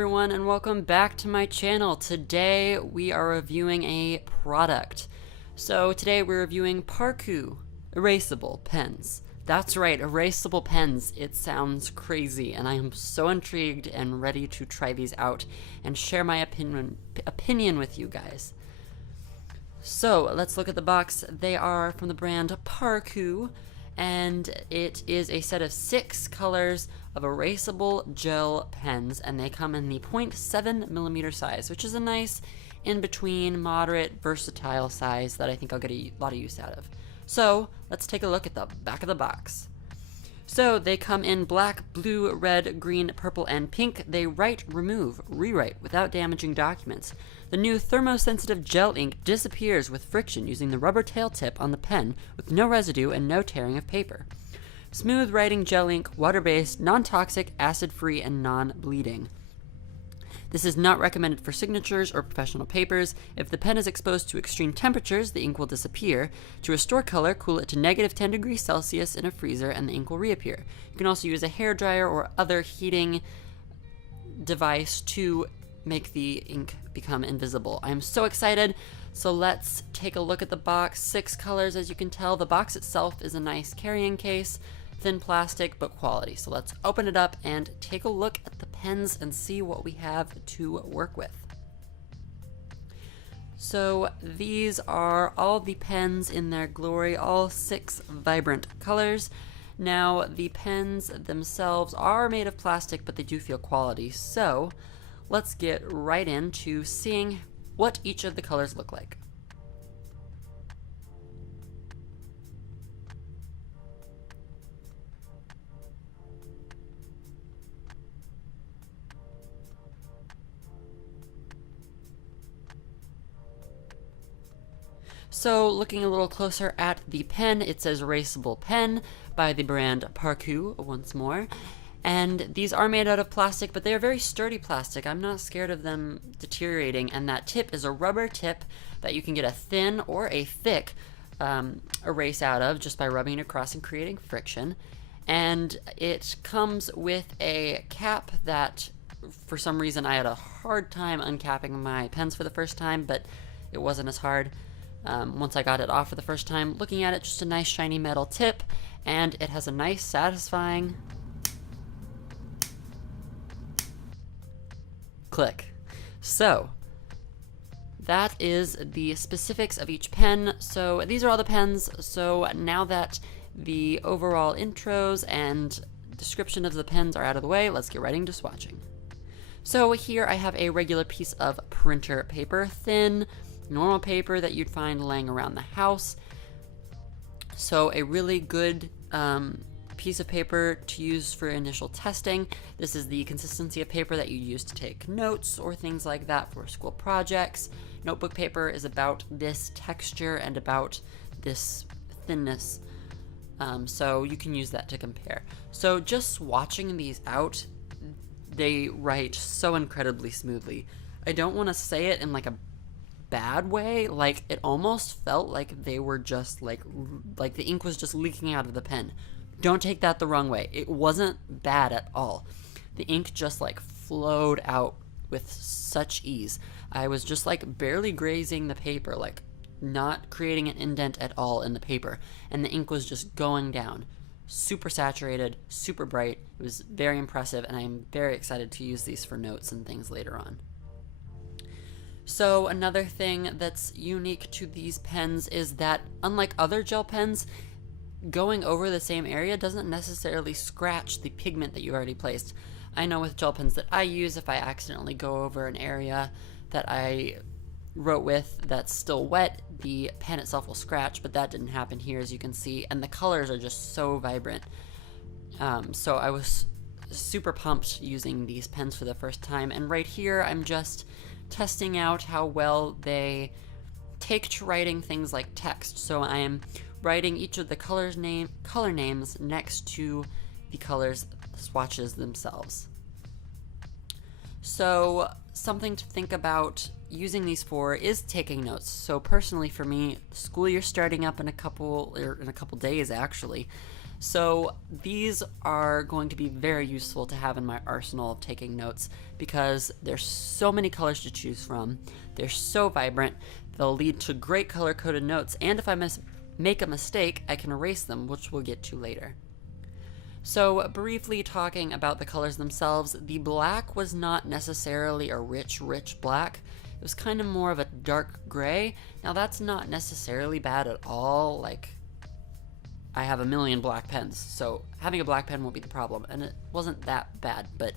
everyone, and welcome back to my channel. Today we are reviewing a product. So today we're reviewing Parkoo Erasable Pens. That's right, erasable pens. It sounds crazy, and I am so intrigued and ready to try these out and share my opinion with you guys. So let's look at the box. They are from the brand Parkoo, and it is a set of 6 colors of erasable gel pens, and they come in the 0.7mm size, which is a nice in-between, moderate, versatile size that I think I'll get a lot of use out of. So let's take a look at the back of the box. So they come in black, blue, red, green, purple, and pink. They write, remove, rewrite without damaging documents. The new thermosensitive gel ink disappears with friction using the rubber tail tip on the pen with no residue and no tearing of paper. Smooth writing gel ink, water-based, non-toxic, acid-free, and non-bleeding. This is not recommended for signatures or professional papers. If the pen is exposed to extreme temperatures, the ink will disappear. To restore color, cool it to -10 degrees Celsius in a freezer and the ink will reappear. You can also use a hairdryer or other heating device to make the ink become invisible. I am so excited. So let's take a look at the box. 6 colors, as you can tell. The box itself is a nice carrying case. Thin plastic, but quality. So let's open it up and take a look at the pens and see what we have to work with. So these are all the pens in their glory, all 6 vibrant colors. Now the pens themselves are made of plastic, but they do feel quality. So let's get right into seeing what each of the colors look like. So looking a little closer at the pen, it says erasable pen by the brand Parkoo once more. And these are made out of plastic, but they are very sturdy plastic. I'm not scared of them deteriorating, and that tip is a rubber tip that you can get a thin or a thick erase out of just by rubbing it across and creating friction. And it comes with a cap that, for some reason, I had a hard time uncapping my pens for the first time, but it wasn't as hard. Once I got it off for the first time, looking at it, just a nice shiny metal tip, and it has a nice satisfying click. So that is the specifics of each pen. So these are all the pens. So now that the overall intros and description of the pens are out of the way, let's get right into swatching. So here I have a regular piece of printer paper, thin, normal paper that you'd find laying around the house. So a really good piece of paper to use for initial testing. This is the consistency of paper that you use to take notes or things like that for school projects. Notebook paper is about this texture and about this thinness, so you can use that to compare. So just swatching these out, they write so incredibly smoothly. I don't want to say it in like a bad way, like it almost felt like they were just like the ink was just leaking out of the pen. Don't take that the wrong way. It wasn't bad at all. The ink just like flowed out with such ease. I was just like barely grazing the paper, like not creating an indent at all in the paper, and the ink was just going down. Super saturated, super bright. It was very impressive, and I'm very excited to use these for notes and things later on. So another thing that's unique to these pens is that, unlike other gel pens, going over the same area doesn't necessarily scratch the pigment that you already placed. I know with gel pens that I use, if I accidentally go over an area that I wrote with that's still wet, the pen itself will scratch, but that didn't happen here, as you can see, and the colors are just so vibrant. So I was super pumped using these pens for the first time, and right here I'm just testing out how well they take to writing things like text. So I am writing each of the color names next to the colors swatches themselves. So something to think about using these for is taking notes. So personally for me, school year starting up in a couple days actually. So these are going to be very useful to have in my arsenal of taking notes because there's so many colors to choose from. They're so vibrant. They'll lead to great color-coded notes, and if I make a mistake, I can erase them, which we'll get to later. So briefly talking about the colors themselves, the black was not necessarily a rich black. It was kind of more of a dark gray. Now that's not necessarily bad at all. Like, I have a million black pens, so having a black pen won't be the problem, and it wasn't that bad, but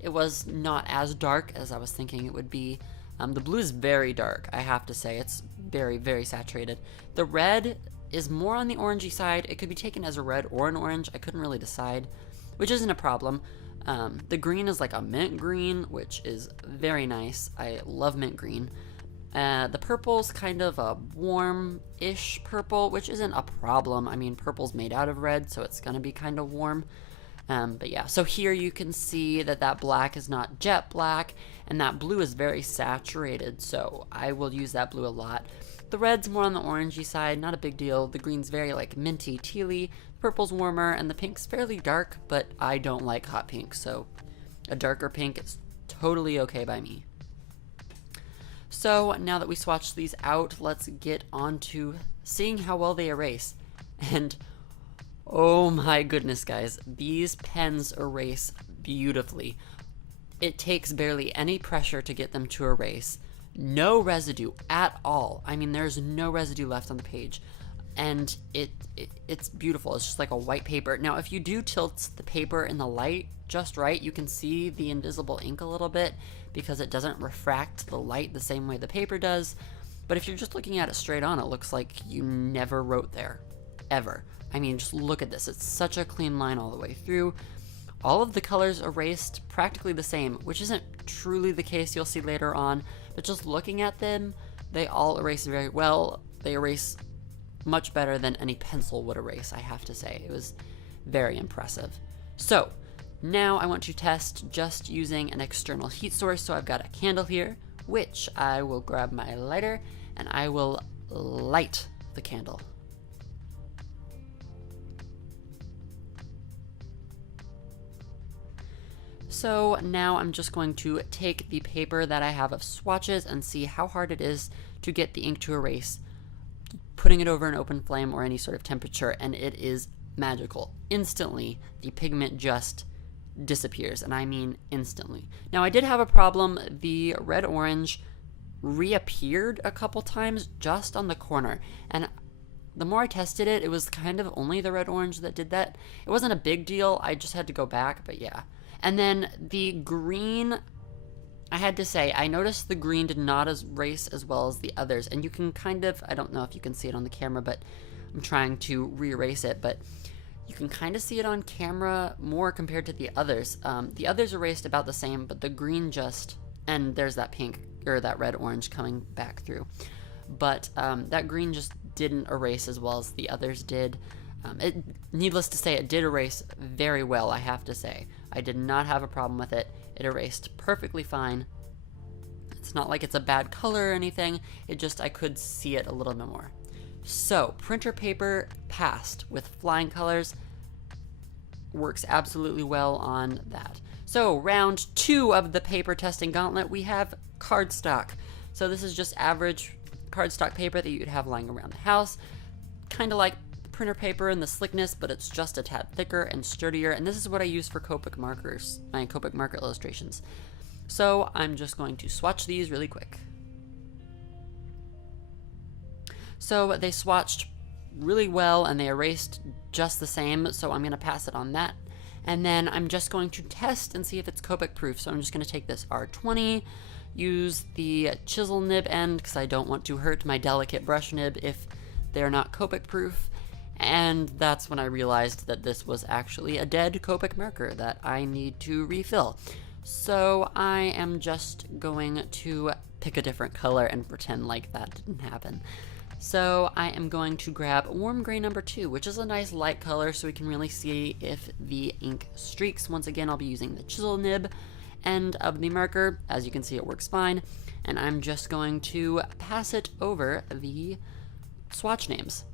it was not as dark as I was thinking it would be. The blue is very dark, I have to say. It's very, very saturated. The red is more on the orangey side. It could be taken as a red or an orange. I couldn't really decide, which isn't a problem. The green is like a mint green, which is very nice. I love mint green. The purple's kind of a warm-ish purple, which isn't a problem. I mean, purple's made out of red, so it's gonna be kind of warm. But yeah, so here you can see that black is not jet black, and that blue is very saturated, so I will use that blue a lot. The red's more on the orangey side, not a big deal. The green's very like minty, tealy. Purple's warmer, and the pink's fairly dark, but I don't like hot pink, so a darker pink is totally okay by me. So now that we swatched these out, let's get on to seeing how well they erase. And oh my goodness, guys, these pens erase beautifully. It takes barely any pressure to get them to erase. No residue at all. I mean, there's no residue left on the page. And it's beautiful. It's just like a white paper. Now, if you do tilt the paper in the light just right, you can see the invisible ink a little bit because it doesn't refract the light the same way the paper does. But if you're just looking at it straight on, it looks like you never wrote there, ever. I mean, just look at this. It's such a clean line all the way through. All of the colors erased practically the same, which isn't truly the case, you'll see later on, but just looking at them, they all erase very well. They erase much better than any pencil would erase, I have to say. It was very impressive. So now I want to test just using an external heat source. So I've got a candle here, which I will grab my lighter and I will light the candle. So now I'm just going to take the paper that I have of swatches and see how hard it is to get the ink to erase, putting it over an open flame or any sort of temperature, and it is magical. Instantly, the pigment just disappears, and I mean instantly. Now, I did have a problem. The red-orange reappeared a couple times just on the corner, and the more I tested it, it was kind of only the red-orange that did that. It wasn't a big deal. I just had to go back, but yeah. And then the green, I had to say, I noticed the green did not erase as well as the others. And you can kind of, I don't know if you can see it on the camera, but I'm trying to re-erase it. But you can kind of see it on camera more compared to the others. The others erased about the same, but the green just, and there's that pink, or that red-orange coming back through. But that green just didn't erase as well as the others did. Needless to say, it did erase very well, I have to say. I did not have a problem with it. It erased perfectly fine. It's not like it's a bad color or anything. It just, I could see it a little bit more. So, printer paper passed with flying colors. Works absolutely well on that. So, round 2 of the paper testing gauntlet, we have cardstock. So this is just average cardstock paper that you'd have lying around the house. Kind of like printer paper in the slickness, but it's just a tad thicker and sturdier, and this is what I use for Copic markers, my Copic marker illustrations. So I'm just going to swatch these really quick. So they swatched really well and they erased just the same, so I'm going to pass it on that. And then I'm just going to test and see if it's Copic proof. So I'm just going to take this R20, use the chisel nib end because I don't want to hurt my delicate brush nib if they're not Copic proof. And that's when I realized that this was actually a dead Copic marker that I need to refill. So I am just going to pick a different color and pretend like that didn't happen. So I am going to grab warm gray number 2, which is a nice light color so we can really see if the ink streaks. Once again, I'll be using the chisel nib. end of the marker. As you can see, it works fine. And I'm just going to pass it over the swatch names.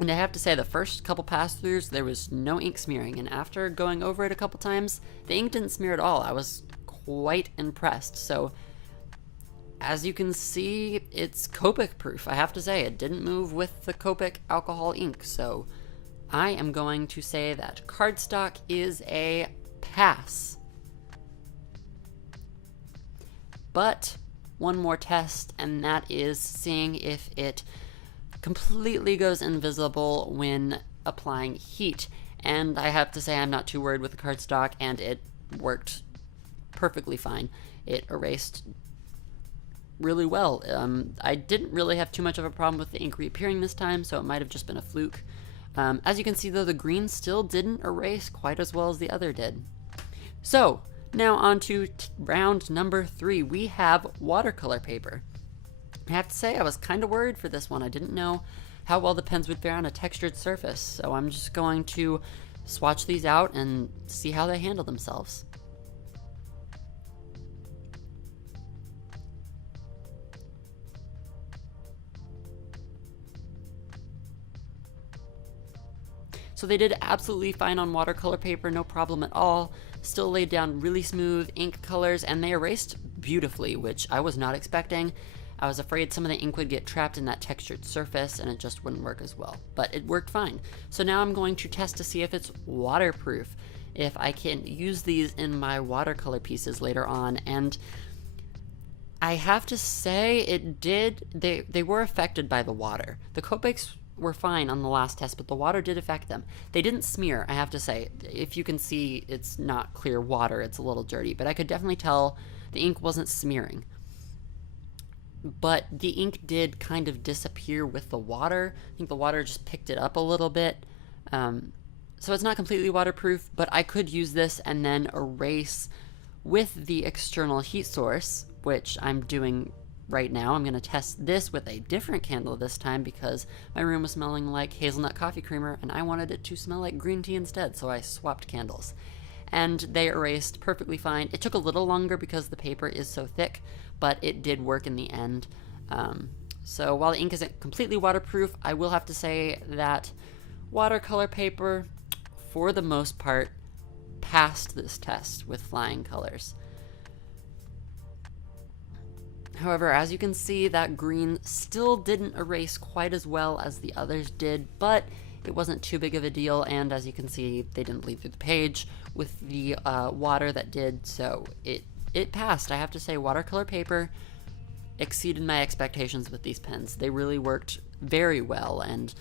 And I have to say, the first couple pass-throughs, there was no ink smearing, and after going over it a couple times, the ink didn't smear at all. I was quite impressed. So, as you can see, it's Copic proof. I have to say, it didn't move with the Copic alcohol ink, so I am going to say that cardstock is a pass. But one more test, and that is seeing if it completely goes invisible when applying heat. And I have to say, I'm not too worried with the cardstock, and it worked perfectly fine. It erased really well. I didn't really have too much of a problem with the ink reappearing this time, so it might have just been a fluke. As you can see, though, the green still didn't erase quite as well as the other did. So, now on to round number 3. We have watercolor paper. I have to say, I was kind of worried for this one. I didn't know how well the pens would fare on a textured surface, so I'm just going to swatch these out and see how they handle themselves. So they did absolutely fine on watercolor paper, no problem at all. Still laid down really smooth ink colors, and they erased beautifully, which I was not expecting. I was afraid some of the ink would get trapped in that textured surface and it just wouldn't work as well, but it worked fine. So now I'm going to test to see if it's waterproof, if I can use these in my watercolor pieces later on, and I have to say it did. They were affected by the water. The Copics were fine on the last test, but the water did affect them. They didn't smear, I have to say. If you can see, it's not clear water, it's a little dirty, but I could definitely tell the ink wasn't smearing. But the ink did kind of disappear with the water. I think the water just picked it up a little bit. So it's not completely waterproof, but I could use this and then erase with the external heat source, which I'm doing right now. I'm going to test this with a different candle this time because my room was smelling like hazelnut coffee creamer and I wanted it to smell like green tea instead, so I swapped candles. And they erased perfectly fine. It took a little longer because the paper is so thick, but it did work in the end. So while the ink isn't completely waterproof, I will have to say that watercolor paper, for the most part, passed this test with flying colors. However, as you can see, that green still didn't erase quite as well as the others did, but it wasn't too big of a deal, and as you can see, they didn't bleed through the page with the water that did, so it passed. I have to say, watercolor paper exceeded my expectations with these pens. They really worked very well, and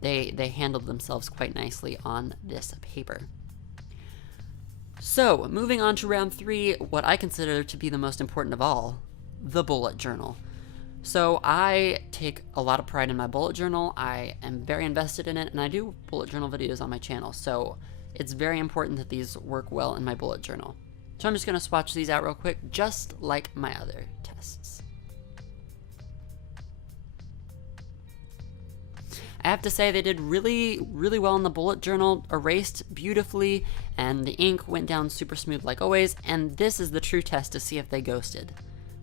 they handled themselves quite nicely on this paper. So, moving on to round 3, what I consider to be the most important of all, the bullet journal. So I take a lot of pride in my bullet journal. I am very invested in it, and I do bullet journal videos on my channel, so it's very important that these work well in my bullet journal. So I'm just going to swatch these out real quick, just like my other tests. I have to say they did really, really well in the bullet journal, erased beautifully, and the ink went down super smooth like always, and this is the true test to see if they ghosted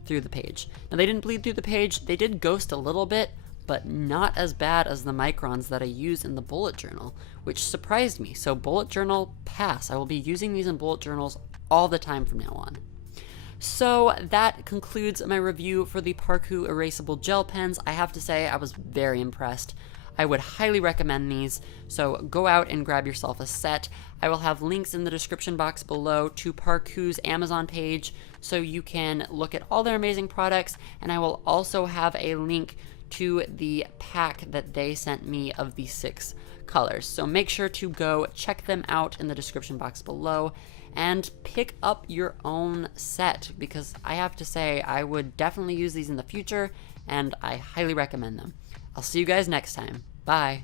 through the page. Now, they didn't bleed through the page, they did ghost a little bit, but not as bad as the microns that I use in the bullet journal, which surprised me. So bullet journal, pass. I will be using these in bullet journals all the time from now on. So that concludes my review for the Parkoo Erasable Gel Pens. I have to say I was very impressed. I would highly recommend these, so go out and grab yourself a set. I will have links in the description box below to Parkoo's Amazon page so you can look at all their amazing products, and I will also have a link to the pack that they sent me of the 6 colors. So make sure to go check them out in the description box below and pick up your own set, because I have to say I would definitely use these in the future and I highly recommend them. I'll see you guys next time. Bye.